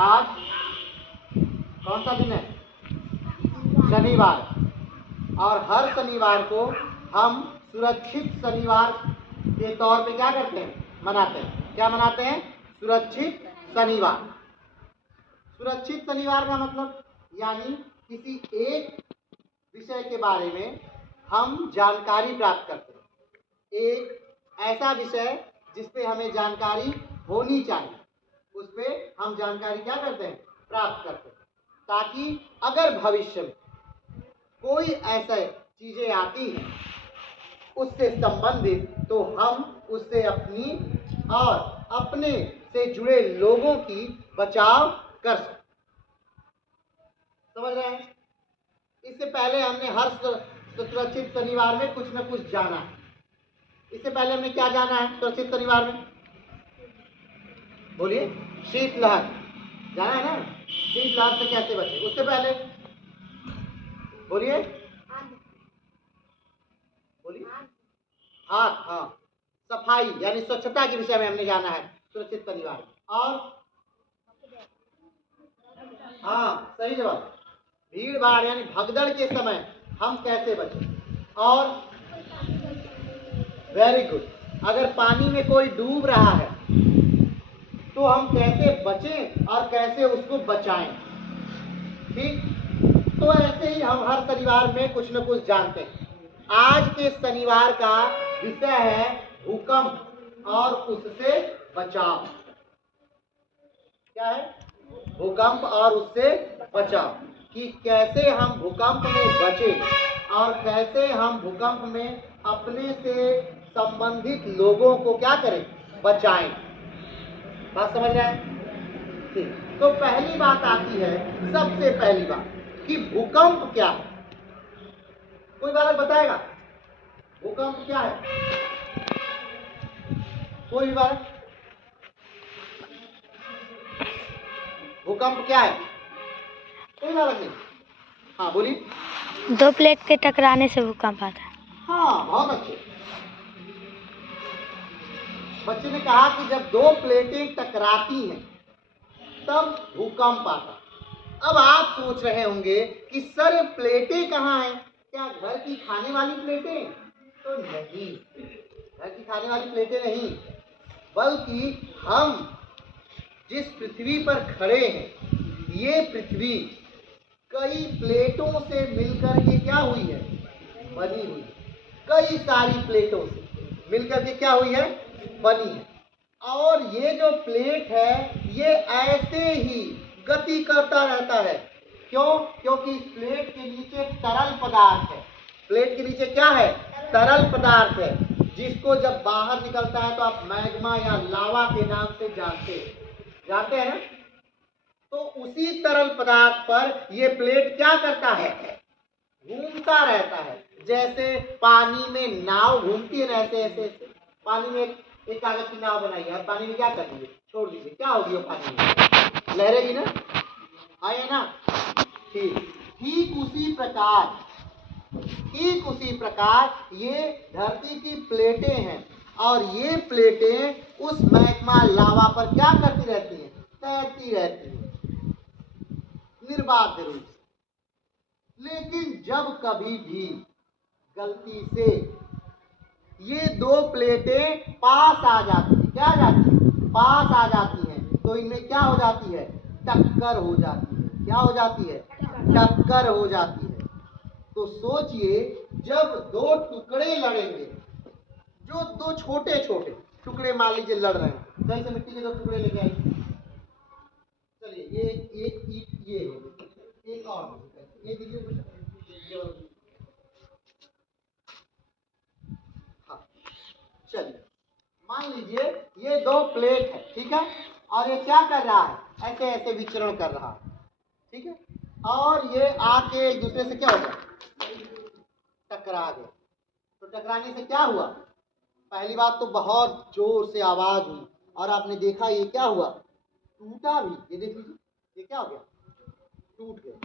आज कौन सा दिन है? शनिवार। और हर शनिवार को हम सुरक्षित शनिवार के तौर पे क्या करते हैं? मनाते हैं। क्या मनाते हैं? सुरक्षित शनिवार। सुरक्षित शनिवार का मतलब यानी किसी एक विषय के बारे में हम जानकारी प्राप्त करते हैं। एक ऐसा विषय जिस पे हमें जानकारी होनी चाहिए, उस पे हम जानकारी क्या करते हैं? प्राप्त करते हैं, ताकि अगर भविष्य में कोई ऐसे चीजें आती हैं उससे संबंधित, तो हम उससे अपनी और अपने से जुड़े लोगों की बचाव कर सकें। समझ रहे हैं? इससे पहले हमने हर सुरक्षित शनिवार में कुछ न कुछ जाना है। इससे पहले हमने क्या जाना है सुरक्षित शनिवार में? बोलिए। शीतलहर जाना है ना? शीतलहर से कैसे बचे? उससे पहले बोलिए बोलिए। हाथ, हाँ, सफाई यानी स्वच्छता के विषय में हमने जाना है सुरक्षित शनिवार में। और हाँ, सही जवाब। भीड़ भाड़ यानी भगदड़ के समय हम कैसे बचें। और वेरी गुड, अगर पानी में कोई डूब रहा है तो हम कैसे बचें और कैसे उसको बचाएं। ठीक, तो ऐसे ही हम हर शनिवार में कुछ न कुछ जानते हैं। आज के शनिवार का विषय है भूकंप और उससे बचाव। क्या है? भूकंप और उससे बचाव, कि कैसे हम भूकंप में बचें और कैसे हम भूकंप में अपने से संबंधित लोगों को क्या करें? बचाएं। बात समझ रहे हैं? ठीक, तो पहली बात आती है, सबसे पहली बात, कि भूकंप क्या है। कोई बालक बताएगा भूकंप क्या है? कोई बालक? भूकंप क्या है? कोई बालक नहीं? हाँ बोलिए। दो प्लेट के टकराने से भूकंप आता है। हाँ, बहुत अच्छे। बच्चे ने कहा कि जब दो प्लेटें टकराती हैं तब भूकंप आता है। अब आप सोच रहे होंगे कि सर प्लेटें कहाँ हैं? क्या घर की खाने वाली प्लेटें? तो नहीं, घर की खाने वाली प्लेटें नहीं, बल्कि हम जिस पृथ्वी पर खड़े हैं, ये पृथ्वी कई प्लेटों से मिलकर के क्या हुई है? बनी हुई। कई सारी प्लेटों से मिलकर के क्या हुई है? बनी है। और ये जो प्लेट है ये ऐसे ही गति करता रहता है। क्यों? क्योंकि इस प्लेट के नीचे तरल पदार्थ है। प्लेट के नीचे क्या है? तरल पदार्थ है, जिसको जब बाहर निकलता है तो आप मैग्मा या लावा के नाम से जानते हैं ना? तो उसी तरल पदार्थ पर ये प्लेट क्या करता है? घूमता रहता है। जैसे पानी में नाव घूमती है ना, ऐसे ऐसे ऐसे पानी में एक कागज की नाव बनाई है, पानी में क्या कर दीजिए? छोड़ दीजिए, क्या होगी वो पानी में? लहरेगी ना? आए ना? ठीक उसी प्रकार ये धरती की प्लेटें हैं, और ये प्लेटें उस मैग्मा लावा पर क्या करती रहती हैं? तैरती रहती हैं निर्बाध रूप से। लेकिन जब कभी भी गलती से ये दो प्लेटें पास आ जाती हैं, क्या आ जाती है? पास आ जाती हैं, तो इनमें क्या हो जाती है? टक्कर हो जाती है। क्या हो जाती है? टक्कर हो जाती है। तो सोचिए, जब दो टुकड़े लड़ेंगे, जो दो छोटे छोटे टुकड़े मान लीजिए लड़ रहे हैं, कहीं से मिट्टी के दो टुकड़े लेके आइए। चलिए, ये एक ईट, ये एक और ये दीजिए। हाँ, चलिए, मान लीजिए ये दो प्लेट है, ठीक है, और ये क्या कर रहा है? ऐसे ऐसे विचरण कर रहा है, ठीक है, और ये आके एक दूसरे से क्या हो गया? टकरा गया। तो टकराने से क्या हुआ? पहली बात तो बहुत जोर से आवाज हुई, और आपने देखा ये क्या हुआ? टूटा भी। ये देख लीजिए, ये क्या हो गया? टूट गया।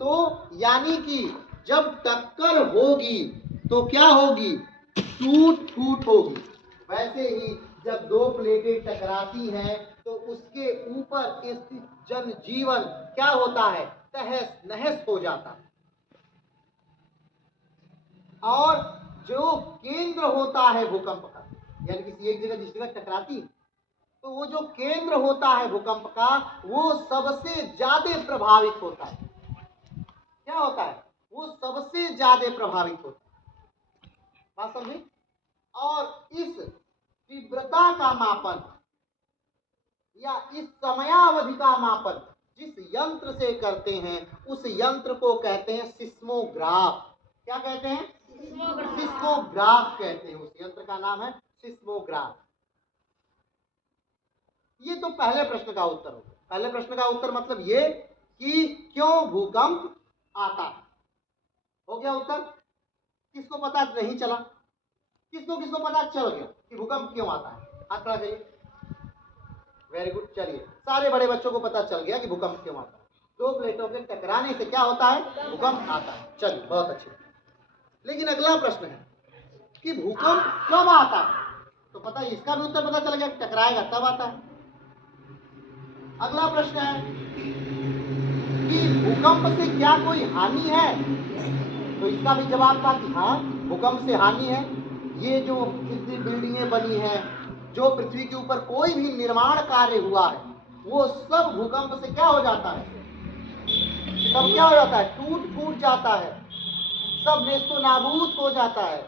तो यानी कि जब टक्कर होगी तो क्या होगी? टूट फूट होगी। वैसे ही जब दो प्लेटें टकराती हैं तो उसके ऊपर स्थित जनजीवन क्या होता है, तहस नहस हो जाता है। और जो केंद्र होता है भूकंप का, यानी किसी एक जगह जिस जगह टकराती है, तो वो जो केंद्र होता है भूकंप का वो सबसे ज्यादा प्रभावित होता है। क्या होता है, वो सबसे ज्यादा प्रभावित होता है। बात समझे? और इस तीव्रता का मापन या इस समयावधि का मापन जिस यंत्र से करते हैं उस यंत्र को कहते हैं सिस्मोग्राफ। क्या कहते हैं? सिस्मोग्राफ कहते हैं। उस यंत्र का नाम है सिस्मोग्राफ। ये तो पहले प्रश्न का उत्तर होगा। पहले प्रश्न का उत्तर मतलब ये कि क्यों भूकंप आता है। हो गया उत्तर? किसको पता नहीं चला? किसको किसको पता चल गया कि भूकंप क्यों आता है? हाथ खड़ा करिए। Very good. चलिए, सारे बड़े बच्चों को पता चल गया कि भूकंप क्यों आता है। दो प्लेटों के टकराने से क्या होता है, भूकंप आता है। चलिए, बहुत अच्छे। लेकिन अगला प्रश्न है कि भूकंप कब आता है। तो पता है, इसका भी उत्तर पता चल गया, टकराएगा तब आता है। अगला प्रश्न है कि भूकंप से क्या कोई हानि है। तो इसका भी जवाब था कि हाँ, भूकंप से हानि है। ये जो जितनी बिल्डिंगें बनी हैं, जो पृथ्वी के ऊपर कोई भी निर्माण कार्य हुआ है, वो सब भूकंप से क्या हो जाता है, सब क्या हो जाता है, टूट फूट जाता है, सब नेस्तो नाबूद हो जाता है।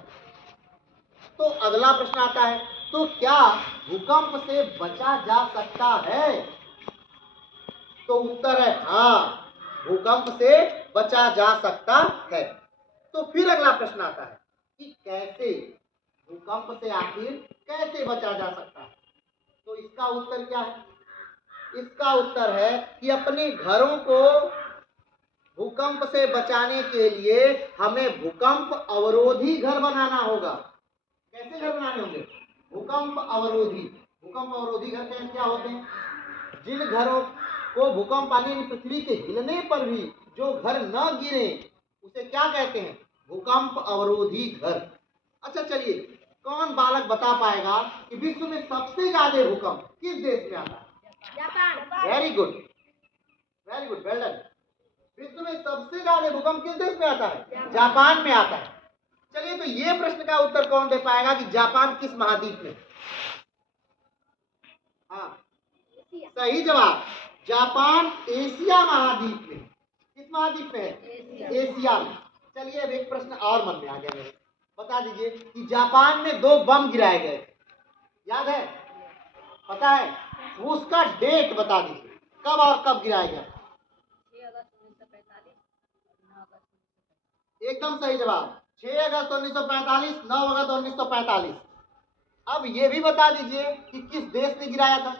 तो अगला प्रश्न आता है, तो क्या भूकंप से बचा जा सकता है। तो उत्तर है हाँ, भूकंप से बचा जा सकता है। तो फिर अगला प्रश्न आता है कि कैसे, भूकंप से आखिर कैसे बचा जा सकता है। तो इसका उत्तर क्या है? इसका उत्तर है कि अपने घरों को भूकंप से बचाने के लिए हमें भूकंप अवरोधी घर बनाना होगा। कैसे घर बनाने होंगे? भूकंप अवरोधी। भूकंप अवरोधी घर क्या होते हैं? जिन घरों को भूकंप आने, पृथ्वी के हिलने पर भी जो घर न गिरे उसे क्या कहते हैं? भूकंप अवरोधी घर। अच्छा, चलिए, कौन बालक बता पाएगा कि विश्व में सबसे ज्यादा भूकंप किस देश में आता है? Japan. Very good, very good, well done. विश्व में सबसे ज्यादा भूकंप किस देश में आता है? जापान में आता है। चलिए, तो ये प्रश्न का उत्तर कौन दे पाएगा कि जापान किस महाद्वीप में? हाँ, सही जवाब, जापान एशिया महाद्वीप में। किस महाद्वीप में है? एशिया में। चलिए, अब एक प्रश्न और मन में आ गया मेरे। बता दीजिए कि जापान में 2 बम गिराए गए, याद है? पता है? उसका डेट बता दीजिए, कब और कब गिराया गया? एकदम सही जवाब, 6 अगस्त 1945, 9 अगस्त 1945। अब ये भी बता दीजिए कि किस देश ने गिराया था?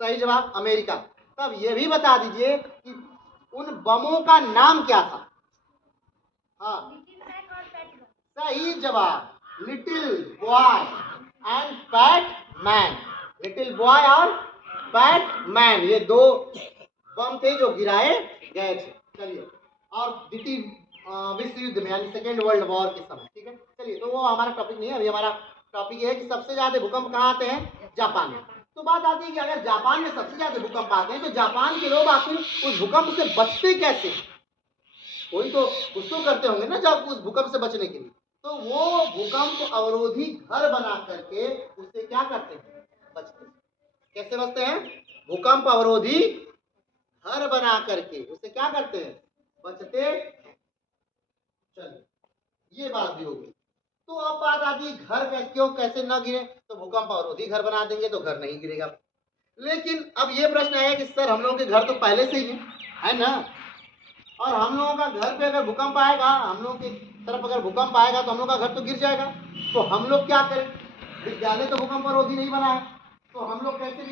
सही जवाब, अमेरिका। तब ये भी बता दीजिए कि उन बमों का नाम क्या था? हाँ, सही जवाब, little boy and fat man. Little boy और फैट मैन, ये 2 बम थे जो गिराए गए थे। चलिए, और द्वितीय विश्व युद्ध में यानी सेकेंड वर्ल्ड वॉर के समय। ठीक है, चलिए, तो वो हमारा टॉपिक नहीं है। अभी हमारा टॉपिक ये है कि सबसे ज्यादा भूकंप कहाँ आते हैं? जापान में। तो बात आती है कि अगर जापान में सबसे ज्यादा भूकंप आते हैं तो जापान के लोग आखिर उस भूकंप से बचते कैसे? कोई तो कुछ तो करते होंगे ना जब उस भूकंप से बचने के लिए। तो वो भूकंप अवरोधी घर बना करके उससे क्या करते हैं? बचते हैं। कैसे बचते हैं? भूकंप अवरोधी घर बना करके उससे क्या करते हैं? बचते हैं। चलिए, ये बात भी होगी। तो अब बात आती है घर कैसे न गिरे। तो भूकंप अवरोधी घर बना देंगे तो घर नहीं गिरेगा। लेकिन अब ये प्रश्न है कि सर, हम लोगों के घर तो पहले से ही है ना, और हम लोगों का घर पे अगर भूकंप आएगा, हम लोगों की तरफ अगर भूकंप आएगा तो हम लोग का घर तो गिर जाएगा। तो हम लोग क्या करें? विद्यालय तो भूकंप अवरोधी नहीं बना है, तो हम लोग कैसे